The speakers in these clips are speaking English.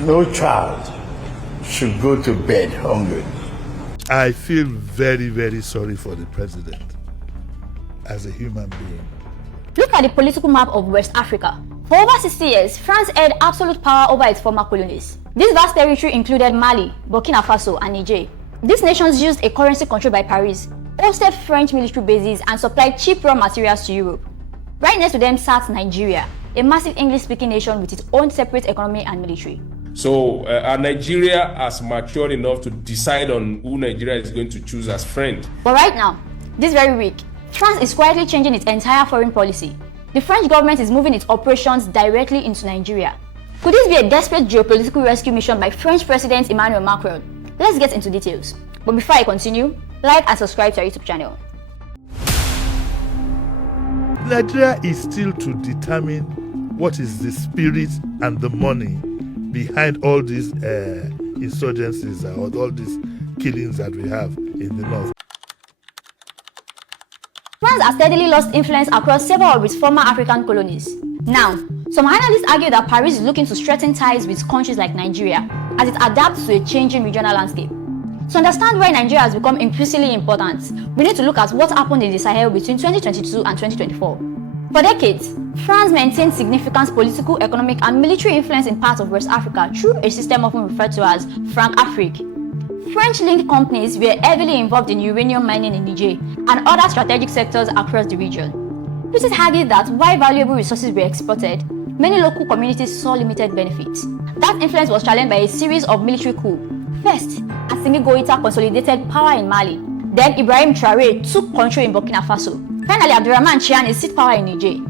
no child should go to bed hungry. I feel very, very sorry for the president as a human being. Look at the political map of West Africa. For over 60 years, France held absolute power over its former colonies. This vast territory included Mali, Burkina Faso, and Niger. These nations used a currency controlled by Paris, hosted French military bases, and supplied cheap raw materials to Europe. Right next to them sat Nigeria, a massive English-speaking nation with its own separate economy and military. So Nigeria has matured enough to decide on who Nigeria is going to choose as friend. But right now, this very week, France is quietly changing its entire foreign policy. The French government is moving its operations directly into Nigeria. Could this be a desperate geopolitical rescue mission by French President Emmanuel Macron? Let's get into details. But before I continue, like and subscribe to our YouTube channel. Nigeria is still to determine what is the spirit and the money behind all these insurgencies or all these killings that we have in the north. France has steadily lost influence across several of its former African colonies. Now, some analysts argue that Paris is looking to strengthen ties with countries like Nigeria as it adapts to a changing regional landscape. To understand why Nigeria has become increasingly important, we need to look at what happened in the Sahel between 2022 and 2024. For decades, France maintained significant political, economic, and military influence in parts of West Africa through a system often referred to as Franc-Afrique. French-linked companies were heavily involved in uranium mining in Niger and other strategic sectors across the region. This is argued that while valuable resources were exported, many local communities saw limited benefits. That influence was challenged by a series of military coups. First, Assimi Goïta consolidated power in Mali. Then Ibrahim Traoré took control in Burkina Faso. Finally, Abdurrahman Chiani seized power in Niger.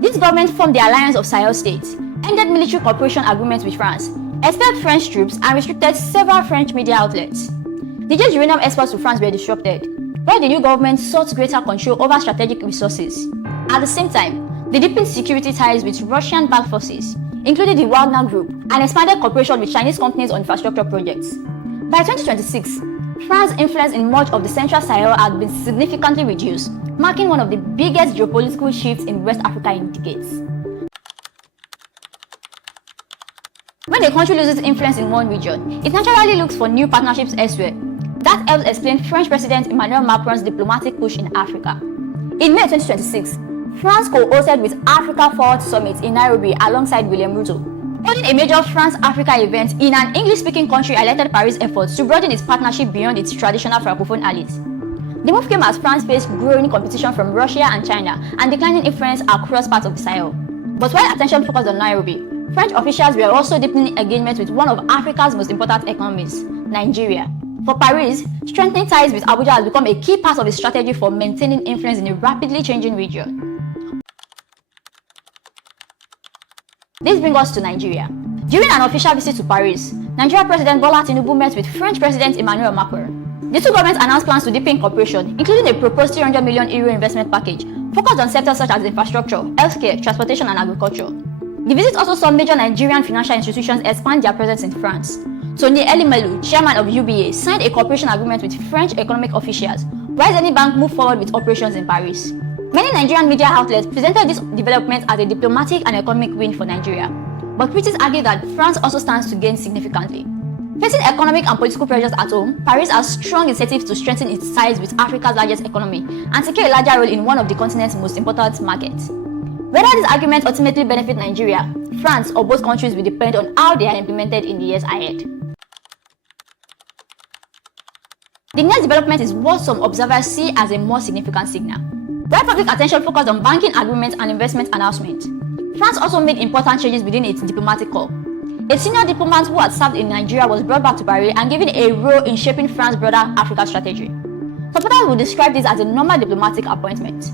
This government formed the Alliance of Sahel States, ended military cooperation agreements with France, expelled French troops, and restricted several French media outlets. Niger's uranium exports to France were disrupted, while the new government sought greater control over strategic resources. At the same time, they deepened security ties with Russian-backed forces, including the Wagner Group, and expanded cooperation with Chinese companies on infrastructure projects. By 2026, France's influence in much of the Central Sahel had been significantly reduced, marking one of the biggest geopolitical shifts in West Africa in decades. When a country loses influence in one region, it naturally looks for new partnerships elsewhere. That helps explain French President Emmanuel Macron's diplomatic push in Africa. In May 2026, France co-hosted with Africa Forward Summit in Nairobi alongside William Ruto. Holding a major France-Africa event in an English-speaking country highlighted Paris' efforts to broaden its partnership beyond its traditional Francophone allies. The move came as France faced growing competition from Russia and China and declining influence across parts of the Sahel. But while attention focused on Nairobi, French officials were also deepening engagement with one of Africa's most important economies, Nigeria. For Paris, strengthening ties with Abuja has become a key part of its strategy for maintaining influence in a rapidly changing region. This brings us to Nigeria. During an official visit to Paris, Nigeria President Bola Tinubu met with French President Emmanuel Macron. The two governments announced plans to deepen cooperation, including a proposed €300 million investment package focused on sectors such as infrastructure, healthcare, transportation, and agriculture. The visit also saw major Nigerian financial institutions expand their presence in France. Tony Elimelu, chairman of UBA, signed a cooperation agreement with French economic officials, while Zenith Bank moved forward with operations in Paris. Many Nigerian media outlets presented this development as a diplomatic and economic win for Nigeria, but critics argue that France also stands to gain significantly. Facing economic and political pressures at home, Paris has strong incentives to strengthen its ties with Africa's largest economy and secure a larger role in one of the continent's most important markets. Whether these arguments ultimately benefit Nigeria, France, or both countries will depend on how they are implemented in the years ahead. The next development is what some observers see as a more significant signal. While public attention focused on banking agreements and investment announcements, France also made important changes within its diplomatic corps. A senior diplomat who had served in Nigeria was brought back to Paris and given a role in shaping France's broader Africa strategy. Supporters would describe this as a normal diplomatic appointment.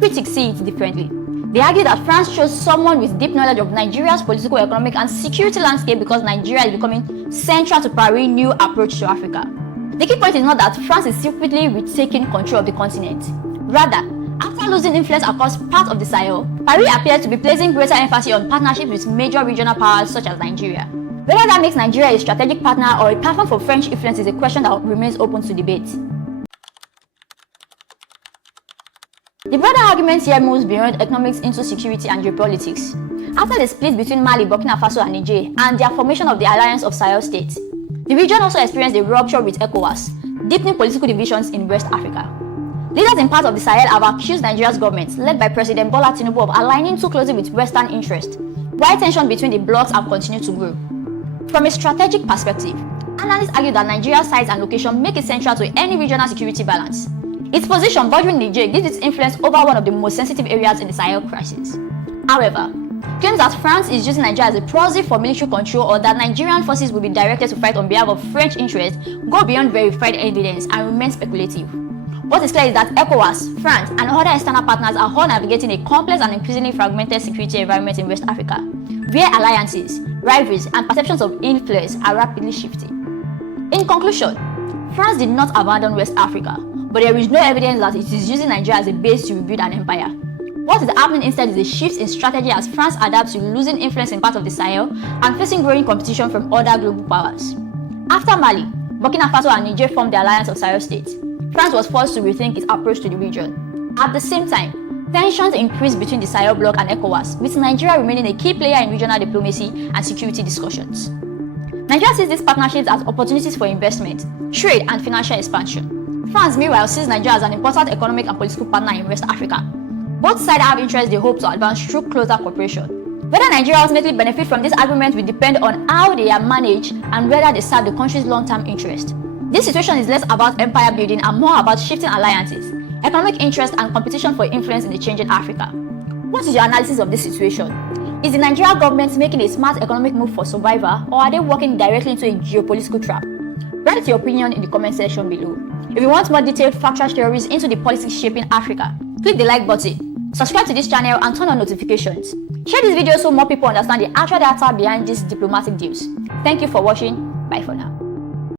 Critics see it differently. They argue that France chose someone with deep knowledge of Nigeria's political, economic, and security landscape because Nigeria is becoming central to Paris' new approach to Africa. The key point is not that France is secretly retaking control of the continent. Rather, after losing influence across parts of the Sahel, Paris appears to be placing greater emphasis on partnerships with major regional powers such as Nigeria. Whether that makes Nigeria a strategic partner or a platform for French influence is a question that remains open to debate. The broader argument here moves beyond economics into security and geopolitics. After the split between Mali, Burkina Faso and Niger and their formation of the Alliance of Sahel states, the region also experienced a rupture with ECOWAS, deepening political divisions in West Africa. Leaders in parts of the Sahel have accused Nigeria's government, led by President Bola Tinubu, of aligning too closely with Western interests, while tension between the blocs have continued to grow. From a strategic perspective, analysts argue that Nigeria's size and location make it central to any regional security balance. Its position bordering Niger gives its influence over one of the most sensitive areas in the Sahel crisis. However, claims that France is using Nigeria as a proxy for military control or that Nigerian forces will be directed to fight on behalf of French interests go beyond verified evidence and remain speculative. What is clear is that ECOWAS, France, and other external partners are all navigating a complex and increasingly fragmented security environment in West Africa, where alliances, rivalries, and perceptions of influence are rapidly shifting. In conclusion, France did not abandon West Africa, but there is no evidence that it is using Nigeria as a base to rebuild an empire. What is happening instead is a shift in strategy as France adapts to losing influence in parts of the Sahel and facing growing competition from other global powers. After Mali, Burkina Faso and Niger formed the Alliance of Sahel states, France was forced to rethink its approach to the region. At the same time, tensions increased between the Sahel bloc and ECOWAS, with Nigeria remaining a key player in regional diplomacy and security discussions. Nigeria sees these partnerships as opportunities for investment, trade, and financial expansion. France, meanwhile, sees Nigeria as an important economic and political partner in West Africa. Both sides have interests they hope to advance through closer cooperation. Whether Nigeria ultimately benefits from this agreement will depend on how they are managed and whether they serve the country's long-term interest. This situation is less about empire building and more about shifting alliances, economic interest, and competition for influence in the changing Africa. What is your analysis of this situation? Is the Nigerian government making a smart economic move for survival, or are they walking directly into a geopolitical trap? Write your opinion in the comment section below. If you want more detailed factual theories into the politics shaping Africa, click the like button, subscribe to this channel, and turn on notifications. Share this video so more people understand the actual data behind these diplomatic deals. Thank you for watching. Bye for now.